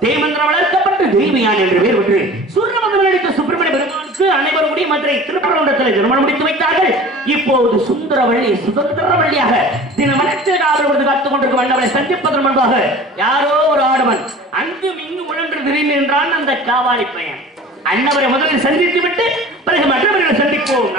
தேமந்திரம் வளர்க்கப்பட்டு தெய்வயான் என்று பெயர் பெற்று சூரியமந்தம் நடித்த சுப்பிரமணிய பெருமானுக்கு அனைவரும் கூடிய மதுரை திருப்பரங்குன்றத்தில் திருமணம் முடித்து வைத்தார்கள். இப்போது சுந்தரவள்ளி சுதந்திரவள்ளியாக தினமனத்தில் காவல் காத்துக் கொண்டிருக்கும் அண்ணவரை சந்திப்பதற்கு முன்பாக யாரோ ஒரு ஆடவன் அங்கும் இங்கு உழன்று திடீர் என்றான் அந்த காவாலி பையன். அண்ணவரை முதலில் சந்தித்து விட்டு பிறகு மற்றவர்களை சந்திப்போம்.